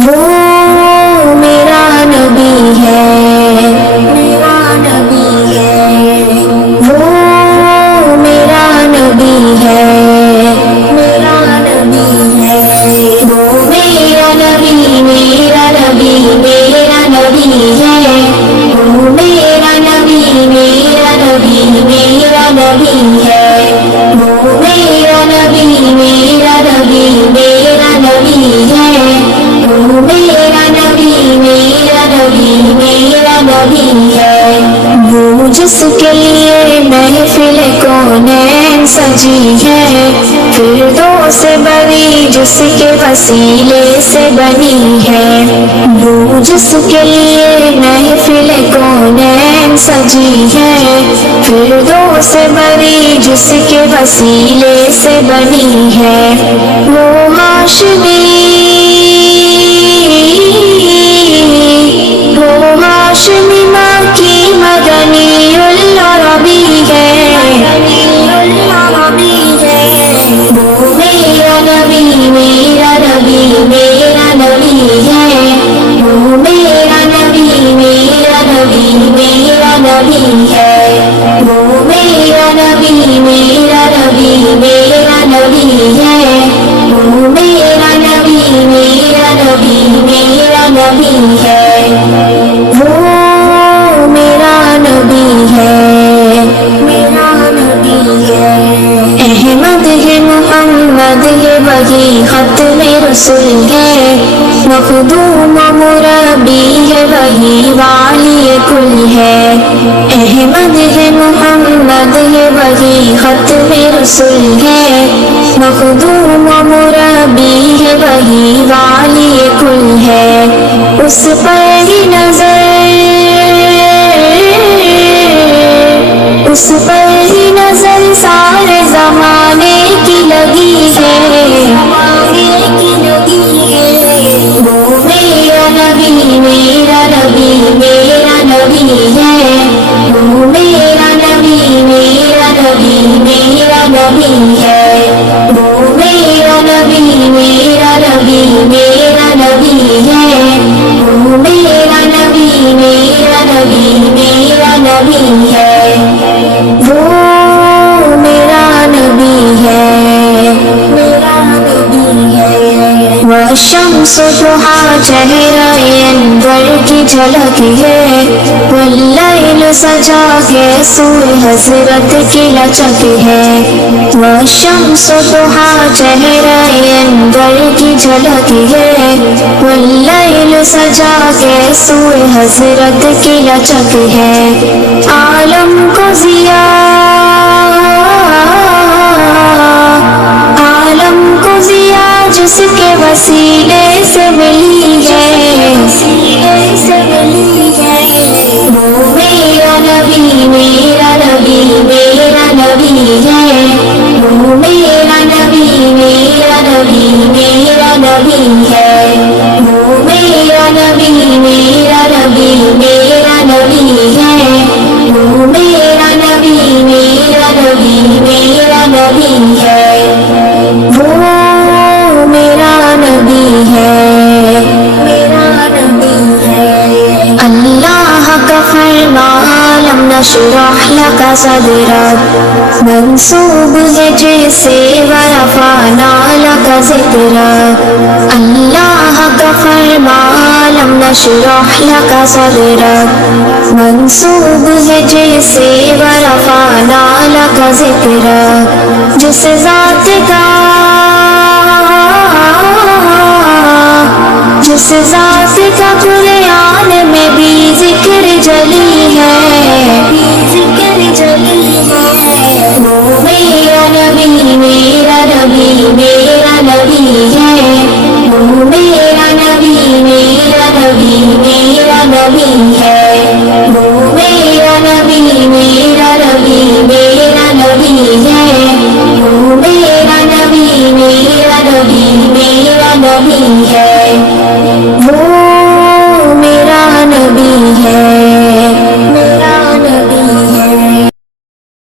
وہ میرا نبی ہے، میرا نبی ہے، وہ میرا نبی ہے، میرا نبی ہے، وہ میرا نبی، میرا نبی، میرا نبی ہے، وہ میرا نبی، میرا نبی، میرا نبی ہے، وہ میرا نبی، میرا نبی، میرا نبی ہے، وہ میرا نبی، میرا نبی، میرا نبی ہے، وہ جس کے لیے محفل کونین سجی ہے، فردوس بری جس کے وسیلے سے بنی ہے، وہ جس کے لیے محفل کونین سجی ہے، فردوس بری جس کے وسیلے سے بنی ہے، وہ ہاشمی، وہ ہاشمی مکی مدنی العربی ہے، وہ میرا نبی، میرا نبی، میرا نبی ہے، وہ میرا نبی، میرا نبی، میرا نبی ہے، وہ میرا نبی، میرا نبی، میرا نبی ہے، وہ میرا نبی، میرا نبی، میرا نبی ہے، وہ میرا نبی ہے، میرا نبی ہے، احمد ہے، محمد ہے، وہی ختم رسول ہے، مخدوم مربی ہے، وہی والی کل ہے، احمد ہے، محمد ہے، وہی ختم رسول ہے، مخدوم مربی ہے، وہی والی کل ہے، اس پر ہی نظر، اس پر ہی نظر سارے زمانے کی لگی ہے، وہ میرا نبی، میرا نبی، میرا نبی ہے، وہ میرا نبی، میرا نبی، میرا نبی ہے، وہ میرا نبی، میرا نبی، میرا نبی ہے، وہ میرا نبی، میرا نبی، میرا نبی ہے، وہ میرا نبی ہے، میرا نبی ہے، والشمس ضحیٰ چہرہ انور کی جھلک ہے، واللیل سجا کے سوئے حضرت کی لچک ہے، والشمس ضحیٰ چہرہ انور کی جھلک ہے، واللیل سجا کے سوئے حضرت کی لچک ہے، عالم کو ضیاء، عالم کو ضیاء جس کے وسیلے سے ملی ہے، وہ میرا نبی، میرا نبی، میرا نبی ہے، وہ میرا نبی، میرا نبی، میرا نبی ہے، وہ میرا نبی، میرا نبی، میرا نبی ہے، وہ میرا نبی، میرا نبی، میرا نبی ہے، وہ میرا نبی ہے، میرا نبی ہے، اللہ کا فرمان لم نشرح لك صدرك منسوب ہے جیسے ورفعنا لك ذکرك، اللہ کا فرمان لم نشرح لك صدرك منسوب ہے جیسے ورفعنا لك ذکرك، جس ذات کا، جس ذات کا قرآن میں بھی ذکر جلی ہے، وہ میرا نبی، میرا نبی، میرا نبی ہے، وہ میرا نبی، میرا نبی، میرا نبی ہے، وہ میرا نبی، میرا نبی، میرا نبی ہے، وہ میرا نبی، میرا نبی، میرا نبی ہے،